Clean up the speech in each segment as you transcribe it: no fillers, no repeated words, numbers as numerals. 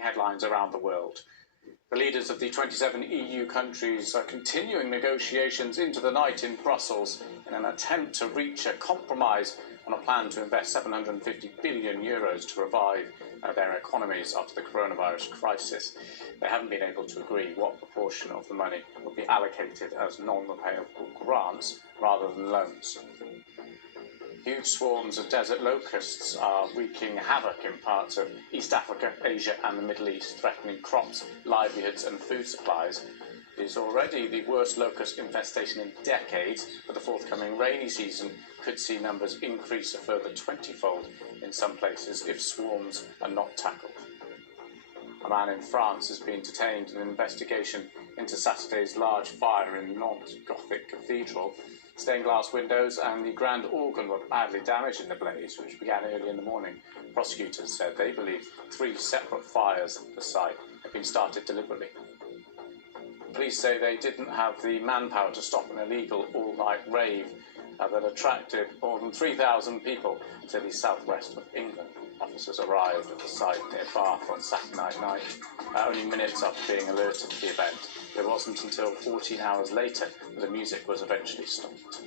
headlines around the world. The leaders of the 27 EU countries are continuing negotiations into the night in Brussels in an attempt to reach a compromise on a plan to invest €750 billion to revive their economies after the coronavirus crisis. They haven't been able to agree what proportion of the money will be allocated as non-repayable grants rather than loans. Huge swarms of desert locusts are wreaking havoc in parts of East Africa, Asia and the Middle East, threatening crops, livelihoods and food supplies. It is already the worst locust infestation in decades, but the forthcoming rainy season could see numbers increase a further 20-fold in some places if swarms are not tackled. A man in France has been detained in an investigation into Saturday's large fire in Nantes Gothic Cathedral. Stained glass windows and the grand organ were badly damaged in the blaze, which began early in the morning. Prosecutors said they believe 3 separate fires at the site had been started deliberately. Police say they didn't have the manpower to stop an illegal all-night rave that attracted more than 3,000 people to the southwest of England. Officers arrived at the site near Bath on Saturday night, only minutes after being alerted to the event. It wasn't until 14 hours later that the music was eventually stopped.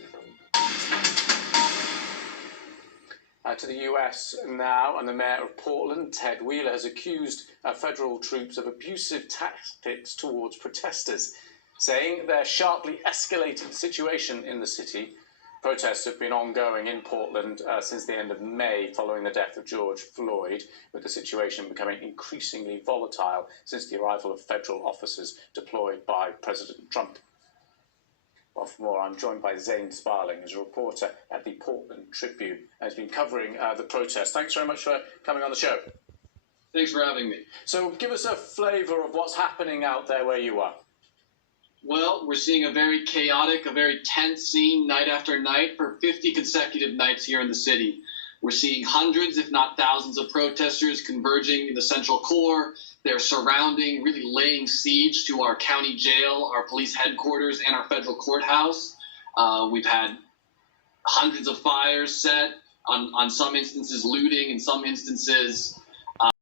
To the US now, and the mayor of Portland, Ted Wheeler, has accused federal troops of abusive tactics towards protesters, saying they're sharply escalating the situation in the city. Protests have been ongoing in Portland since the end of May following the death of George Floyd, with the situation becoming increasingly volatile since the arrival of federal officers deployed by President Trump. Well, for more, I'm joined by Zane Sparling, who's a reporter at the Portland Tribune, and has been covering the protests. Thanks very much for coming on the show. Thanks for having me. So give us a flavour of what's happening out there where you are. Well, we're seeing a very chaotic, a very tense scene night after night for 50 consecutive nights here in the city. We're seeing hundreds, if not thousands, of protesters converging in the central core. They're surrounding, really laying siege to our county jail, our police headquarters, and our federal courthouse. We've had hundreds of fires set, on some instances looting, in some instances